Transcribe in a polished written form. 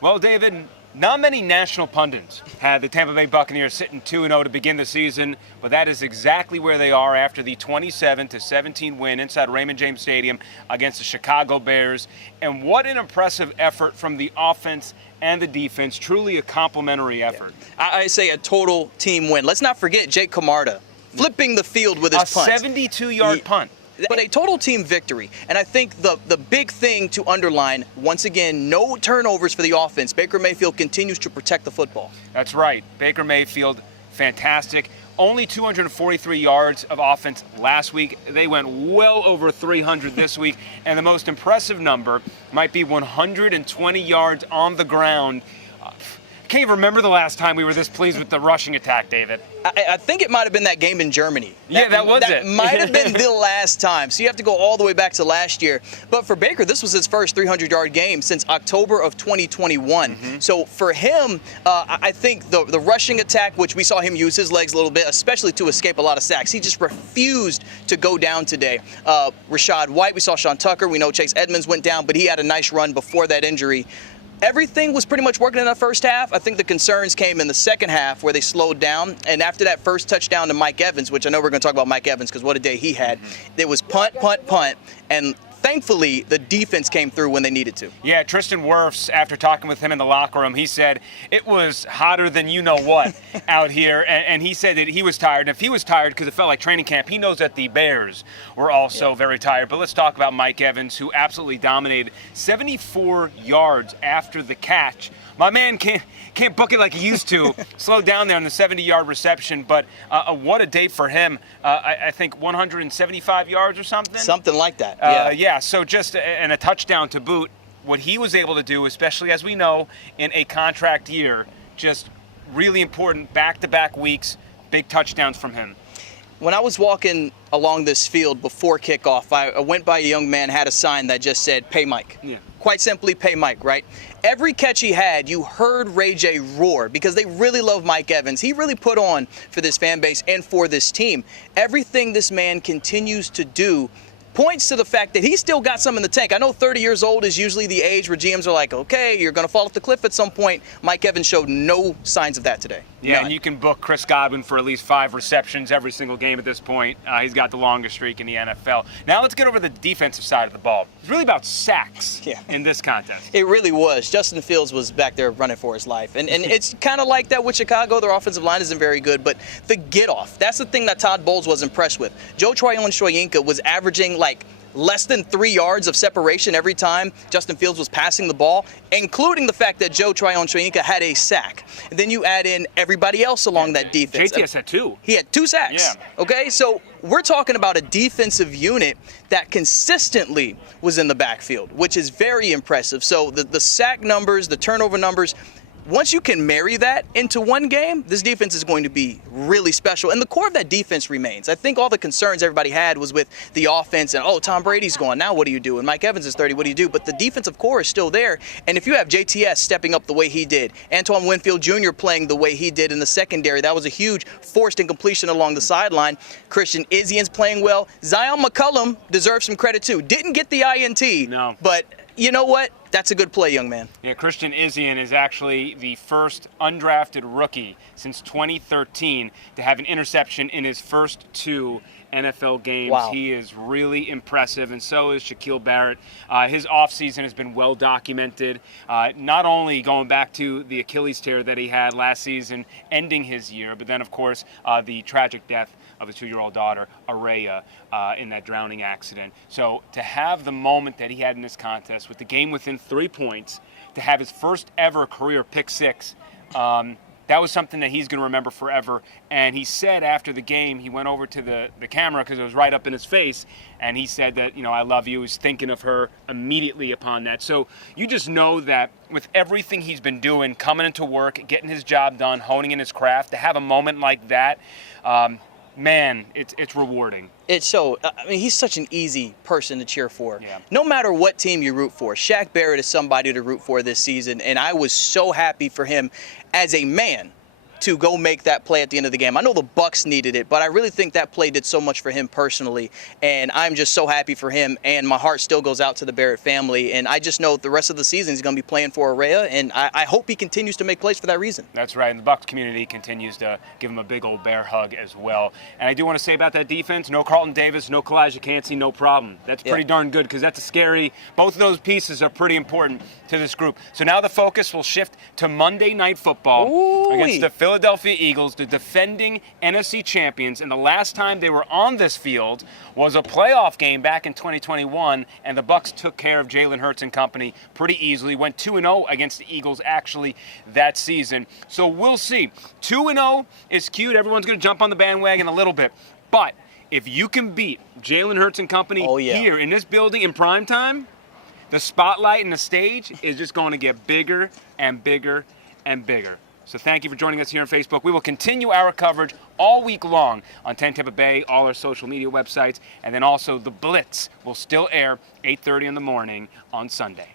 Well, David, not many national pundits had the Tampa Bay Buccaneers sitting 2-0 to begin the season, but that is exactly where they are after the 27-17 win inside Raymond James Stadium against the Chicago Bears. And what an impressive effort from the offense and the defense. Truly a complimentary effort. I say a total team win. Let's not forget Jake Camarda flipping the field with his punt. A 72-yard punt. But a total team victory. And I think the big thing to underline, once again, no turnovers for the offense. Baker Mayfield continues to protect the football. That's right. Baker Mayfield, fantastic. Only 243 yards of offense last week. They went well over 300 this week. And the most impressive number might be 120 yards on the ground. Can't even remember the last time we were this pleased with the rushing attack, David. I think it might have been that game in Germany. That was it. That might have been the last time. So you have to go all the way back to last year. But for Baker, this was his first 300-yard game since October of 2021. So for him, I think the rushing attack, which we saw him use his legs a little bit, especially to escape a lot of sacks, he just refused to go down today. Rashad White, we saw Sean Tucker, we know Chase Edmonds went down, but he had a nice run before that injury. Everything was pretty much working in the first half. I think the concerns came in the second half where they slowed down. And after that first touchdown to Mike Evans, which I know we're going to talk about Mike Evans because what a day he had, it was punt, punt, punt. And thankfully, the defense came through when they needed to. Yeah, Tristan Wirfs, after talking with him in the locker room, he said it was hotter than you know what out here. And he said that he was tired. And if he was tired because it felt like training camp, he knows that the Bears were also very tired. But let's talk about Mike Evans, who absolutely dominated. 74 yards after the catch. My man can't book it like he used to. Slowed down there on the 70-yard reception, but what a day for him. I think 175 yards or something? Something like that, yeah, so just and a touchdown to boot. What he was able to do, especially as we know, in a contract year, just really important back-to-back weeks, big touchdowns from him. When I was walking along this field before kickoff, I went by a young man, had a sign that just said, "Pay Mike." Yeah. Quite simply, pay Mike, right? Every catch he had, you heard Ray J roar because they really love Mike Evans. He really put on for this fan base and for this team. Everything this man continues to do points to the fact that he's still got some in the tank. I know 30 years old is usually the age where GMs are like, okay, you're going to fall off the cliff at some point. Mike Evans showed no signs of that today. Yeah, None. and you can book Chris Godwin for at least 5 receptions every single game at this point. He's got the longest streak in the NFL. Now let's get over to the defensive side of the ball. It's really about sacks in this contest. It really was. Justin Fields was back there running for his life. And it's kind of like that with Chicago. Their offensive line isn't very good, but the get-off, that's the thing that Todd Bowles was impressed with. Joe Tryon-Shoyinka was averaging like less than 3 yards of separation every time Justin Fields was passing the ball, including the fact that Joe Tryon-Shoyinka had a sack. And then you add in everybody else along that defense. JTS had 2. He had 2 sacks. Yeah. Okay, so we're talking about a defensive unit that consistently was in the backfield, which is very impressive. So the sack numbers, the turnover numbers, once you can marry that into one game, this defense is going to be really special. And the core of that defense remains. I think all the concerns everybody had was with the offense and, Tom Brady's gone. Now what do you do? And Mike Evans is 30. What do you do? But the defensive core is still there. And if you have JTS stepping up the way he did, Antoine Winfield Jr. playing the way he did in the secondary, that was a huge forced incompletion along the sideline. Christian Izzian's playing well. Zion McCollum deserves some credit too. Didn't get the INT. No. But you know what? That's a good play, young man. Yeah, Christian Izzian is actually the first undrafted rookie since 2013 to have an interception in his first 2 NFL games. Wow. He is really impressive, and so is Shaq Barrett. His offseason has been well documented, not only going back to the Achilles tear that he had last season, ending his year, but then, of course, the tragic death of his 2-year-old daughter, Araya, in that drowning accident. So to have the moment that he had in this contest with the game within 3 points, to have his first ever career pick 6, that was something that he's going to remember forever. And he said after the game, he went over to the camera because it was right up in his face, and he said that, I love you. He was thinking of her immediately upon that. So you just know that with everything he's been doing, coming into work, getting his job done, honing in his craft, to have a moment like that, man, it's rewarding. It's so, he's such an easy person to cheer for. Yeah. No matter what team you root for, Shaq Barrett is somebody to root for this season, and I was so happy for him as a man to go make that play at the end of the game. I know the Bucs needed it, but I really think that play did so much for him personally, and I'm just so happy for him, and my heart still goes out to the Barrett family, and I just know the rest of the season he's going to be playing for Araya, and I hope he continues to make plays for that reason. That's right, and the Bucs community continues to give him a big old bear hug as well. And I do want to say about that defense, no Carlton Davis, no Kalijah Cansey, no problem. That's pretty darn good, because that's a scary, both of those pieces are pretty important to this group. So now the focus will shift to Monday Night Football against the Philadelphia Eagles, the defending NFC champions. And the last time they were on this field was a playoff game back in 2021, and the Bucs took care of Jalen Hurts and company pretty easily. Went 2-0 against the Eagles actually that season. So we'll see. 2-0 is cute. Everyone's going to jump on the bandwagon a little bit. But if you can beat Jalen Hurts and company here in this building in prime time, the spotlight and the stage is just going to get bigger and bigger and bigger. So thank you for joining us here on Facebook. We will continue our coverage all week long on 10 Tampa Bay, all our social media websites, and then also the Blitz will still air 8:30 in the morning on Sunday.